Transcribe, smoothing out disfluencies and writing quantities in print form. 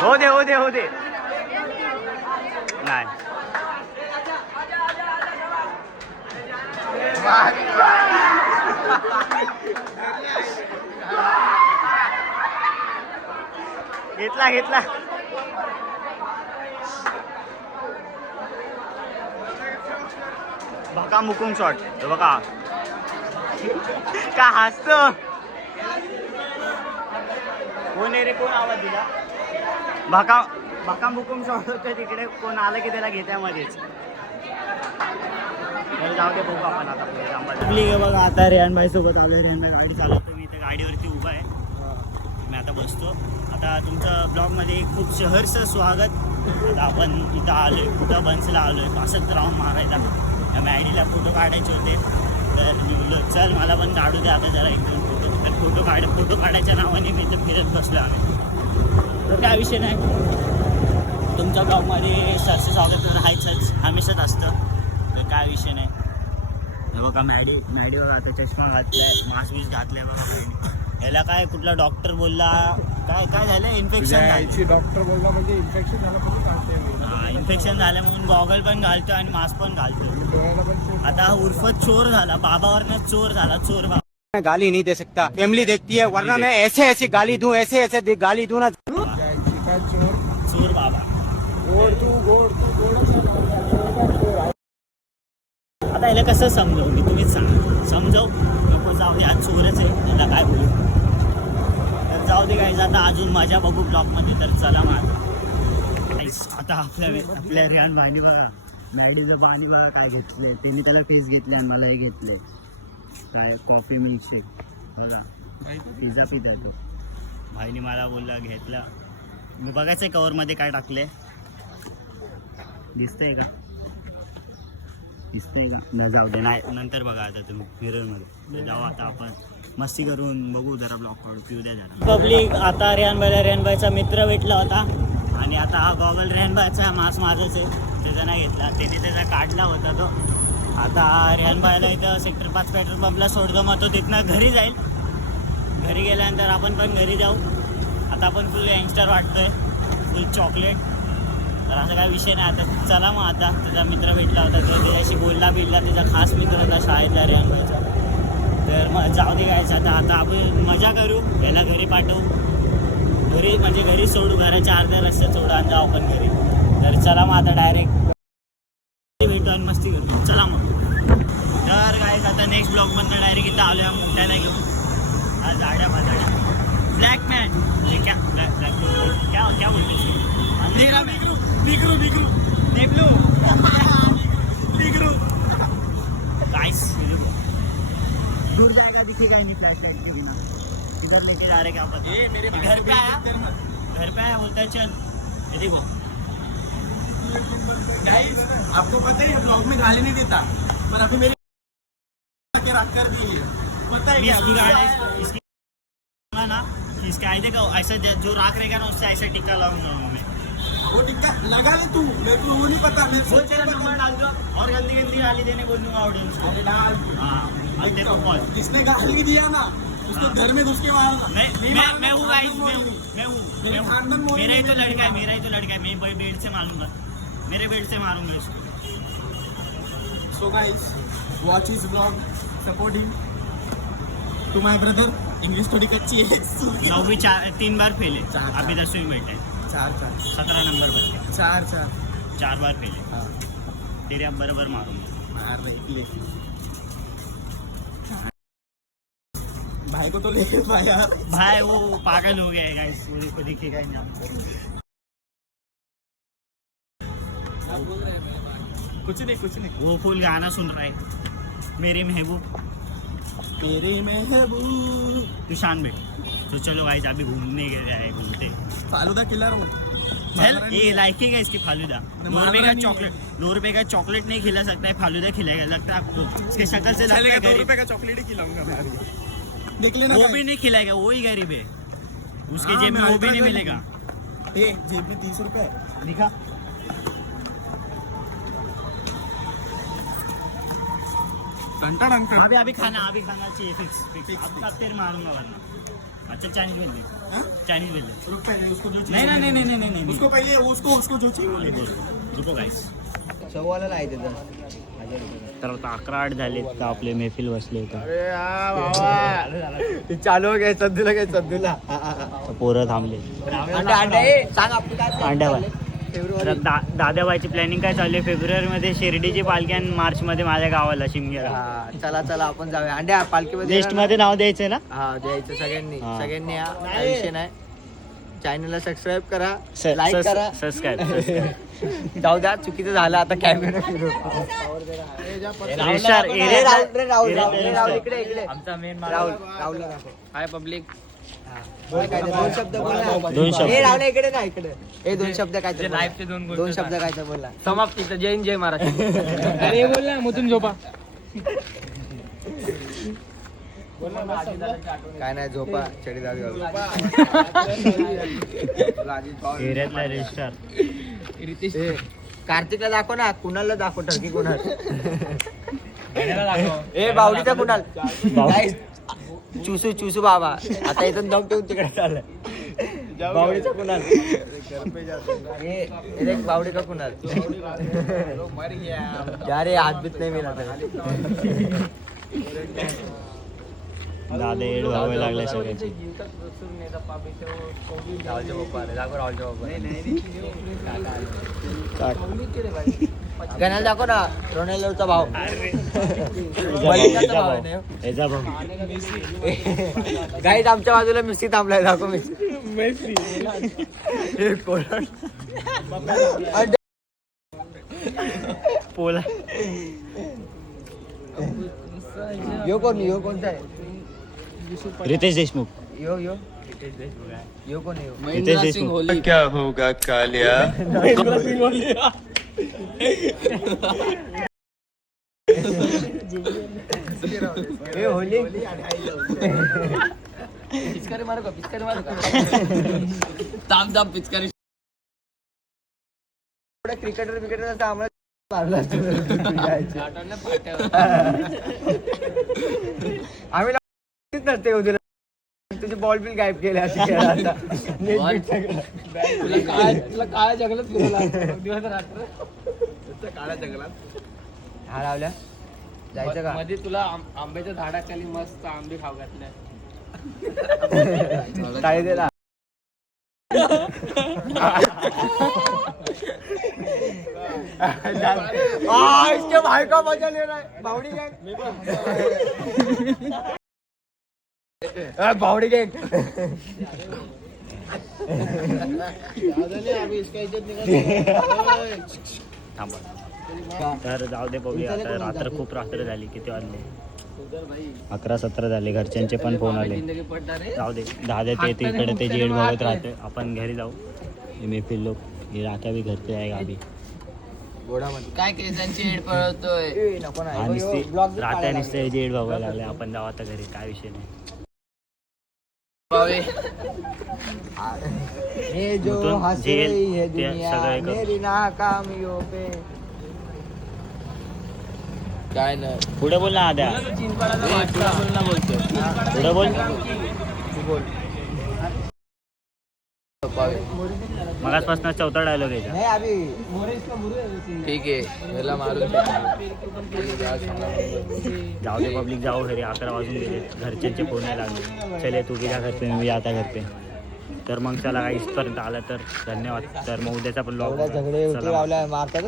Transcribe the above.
हो दे हो दे हो दे नाही घेतला घेतला बघा मुकुम शॉट बघा का हसतो कोण रे कोण आवाज दिला भाका भाका मुकुम शॉट होतं तिकडे कोण आलं की त्याला घेत्यामध्येच जाऊ दे बघू आपण आता पुढे बघा आता रेहान भाई सोबत आलोय रेहान भाई गाडी चालवतो मी इथे गाडीवरती उभा आहे मी आता बसतो आता तुमचं ब्लॉगमध्ये खूप शहरचं स्वागत आता आपण इथं आलोय कुठं बन्सला आलोय असंच राऊंड मारायला त्या मॅडीला फोटो काढायचे होते तर मी बोललो चल मला पण काढू दे आता जरा एक दोन फोटो तर फोटो काढायच्या नावाने मी इथं फिरत बसलो आम्ही तर काय विषय नाही तुमच्या ब्लॉगमध्ये सरचं स्वागत राहायचंच हमेशाच असतं तर काय विषय नाही बघा मॅडी बघा आता चष्मा घातलाय मास्क बीस घातलाय बघा मॅडी याला काय कुठला डॉक्टर बोलला काय झालं इन्फेक्शन डॉक्टर बोलला म्हणजे इन्फेक्शन झालं पण चालतंय इन्फेक्शन झालं म्हणून गॉगल पण घालतो आणि मास्क पण घालतो आता उर्फत चोर झाला बाबावरनं चोर झाला चोर बाबा मैं गाली नहीं दे सकता फैमिली देखती है वरना मैं ऐसे ऐसे गाली दूं ऐसे गाली दूं ना चोर बाबा आता याला कसं समजव मी तुम्हीच सांगा समजव नको जाऊ दे आज चोरच आहे याला काय बोलू तर जाऊ दे काय आता अजून मजा बघू ब्लॉगमध्ये तर चला मग आता आपल्या रियान भाईनी बघा मॅडीचं पाणी बघा काय घेतले त्यांनी त्याला फेस घेतले आणि मला हे घेतले काय कॉफी मिल्कशेक बघा पिझ्झा पिझ्झा तो भाईनी मला बोलला घेतला मी बघायचं कवरमध्ये काय टाकले दिसतंय का दिसतंय का न जाऊ दे नाही नंतर बघा आता तुम्ही मिररमध्ये जाऊ आता आपण मस्ती करून बघू जरा ब्लॉग काढू पिऊ द्या जरा पब्लिक आता रेहानबाईचा मित्र भेटला होता आणि आता हा गॉगल रेहानबाईचा मास्क माझाच आहे त्याचा नाही घेतला त्याने त्याचा काढला होता तो आता रेहानबाईला इथं सेक्टर 5 पेट्रोल पंपला सोडतो मग तो तिथनं घरी जाईल घरी गेल्यानंतर आपण पण घरी जाऊ आता आपण फुल यंगस्टर वाटतोय फुल चॉकलेट तर असं काही विषय नाही आता चला मग आता त्याचा मित्र भेटला होता त्याच्याशी बोलला त्याचा खास मित्र होता शाळेतला रेहानबाईचा तर मग जाऊ दे गायचं आता आपण मजा करू याला घरी पाठवू घरी म्हणजे घरी सोडू घराच्या अर्ध्या रस्त्यात सोडू आणि जाऊ आपण घरी तर चला मग आता डायरेक्ट भेटू आणि मस्ती करू चला मग तर काय आता नेक्स्ट ब्लॉगमधनं डायरेक्ट इथं आलो मोठ्याला घेऊन हा झाड्या बाजाड्या ब्लॅक मॅन क्या क्या बोलतो अंधेरा मॅन निगरू गाइस दूर जाएगा दिखेगा ही नहीं फ्लैश लाइट के बिना किधर लेके जा रहे क्या पता घर पे आया बोलता है चल ये देखो गाइस आपको पता है ब्लॉग में गाली नहीं देता पर अभी मेरी रात कर दी है पता है इसकी ना इसका आईने का ऐसा जो राख रहेगा ना उससे ऐसा टिक्का लगाऊंगा मैं वो टिक्का लगा ले तू मेरे को वो नहीं पता मैं सोच रहा नंबर डाल दो और गंदी गाली देने बोल दूंगा ऑडियंस को डाल हाँ देखो कॉल किसने गाली दिया ना उसको घर में घुस के मारूंगा मैं हूँ गाइस मैं हूँ मेरा ही तो लड़का है मैं बेड से मारूंगा मेरे बेड से मारूंगा इसको so guys watch is vlog supporting to my brother English थोड़ी कच्ची है 9वीं 3 बार फेले अभी 10वीं में बैठा है 17 नंबर बच गया 4 बार फेले हाँ तेरे अब बराबर मारूंगा मार रही थी भाई को तो ले यार भाई वो पागल हो गया है गाइस मुझे को दिखेगा कुछ नहीं वो फुल गाना सुन रहा है मेरे महबूब तू शान बेट तो चलो गाइस अभी घूमने गए घूमते फालूदा खिला रहा हूँ ये लाइकिंग है इसकी फालूदा 9 रुपए का चॉकलेट नहीं खिला सकता है फालूदा खिलाएगा लगता है आपको इसके शक्ल से लगता है 2 रुपए का चॉकलेट ही खिलाऊंगा देख लेना वो भी नहीं खिलाएगा वो ही गरीब है उसके जेब में वो भी नहीं मिलेगा जेब में 30 रुपए घंटा डंका अभी खाना चाहिए फिक्स अब तेरे मारूंगा वरना। अच्छा चाइनीज मिल ले, चाइनीज मिल ले। रुक पहले उसको जो नहीं उसको पहले उसको जो चाहिए रुको गाईस। चव्वाला नाही देत तर आता 11-8 झाले तर आपले महफिल बसले होते, चालू घ्याय सद्दूला घ्याय सद्दूला तर पोरं थांबले सांग आपली काय अंड्याबाई. फेब्रुवारी तर दादाबाईची प्लॅनिंग काय चालली आहे? फेब्रुवारीमध्ये शिर्डीची पालखी आणि मार्चमध्ये माझ्या गावाला शिमग्याला. चला चला आपण जाऊया अंड्या पालखीमध्ये लिस्टमध्ये नाव द्यायचं ना. हा द्यायचं सगळ्यांनी हा. सगळ्यांनी हा काही विषय नाही. चॅनलला सबस्क्राईब करा, लाईक करा. सबस्क्राईब. जाऊ द्या चुकीचं झालं आता कॅमेरा फिरू. रिस्टार ए, राहुल इकडे इकडे आमचा मेन राहुल हाय पब्लिक. दोन शब्द बोला. दोन शब्द. ए राहुल इकडे ना इकडे. ए दोन शब्द काय तर बोला. लाईव्हचे दोन शब्द काय तर बोला. समाप्तीचं जय हिंद जय महाराष्ट्र. अरे बोल ना मुतून झोपा. काय नाही झोपा चढी जाऊ एरियातला रिस्टार. कार्तिकला दाखव ना, कुणाला दाखव टर्की कुणाल. ए बावडीचा कुणाल. Guys, चुसू बाबा आता इथून दम ठेवून तिकडे चाललं. बावडीचा कुणाल. ए बावडी का कुणाल. अरे हात बीत नाही मिळाला. दादा एड व्हावे लागले सगळ्यांची. गणाला दाखव ना रोनाल्डोचा भाव. याचा भाऊ. गाईड आमच्या बाजूला मिस्त्री थांबलाय. दाखव मिस्त्री. पोला यो कोणता आहे. रितेश देशमुख. यो कोण आहे. रितेश देशमुख. क्या होगा कालिया. हे होली पिचकारी मारू का ताम पिचकारी. क्रिकेटर असं आम्हाला मारला आम्ही नसते उद्या तुझे बॉल बिल गायब केले असे तुला काळ्या जंगलात फिरवला दिवस रात्र काळ्या जंगलात. हा लावल्या जायचं का मध्ये तुला आंब्याच्या झाडाखाली मस्त आंबे खाऊ घातले. काय दिला इसके भाई का मजा ले रहा है. बावडी गैंग बावडी गैंग. थांबा. तर जाऊ दे बघूया आता. रात्र खूप रात्र झाली. किती वाजले? 11-17 झाले. घरच्यांचे पण फोन आले. जाऊ दे. दादा ते इकडे ते जेड बघत राहते. आपण घरी जाऊ. मी फिरलो हे राहत्या बी घरचे आहे गावी. काय केसांची हेड पळवतोय. नको हा नुसते राहत्या नुसते जेड बघायला लागले. आपण जाऊ आता घरी. काय विषय नाही. ये जो उठून हंस जेल रही है ते दुनिया सगळे कर. मेरी नाकामियों पे. काय नाही पुढे बोल ना आद्या. पुढे बोल. मगाचपासून चौथा डायलॉग आहे. नाही अभी ठीक आहे याला मारून जाऊ दे पब्लिक. जाऊ घरी. 11 वाजून गेले. घरच्यांचे फोन नाही लागले. चले तू गेला करते मी आता करते. तर मग चला काही इथपर्यंत आला तर धन्यवाद. तर मग उद्याचा पण ब्लॉग झगडे होते लावल्या मारतात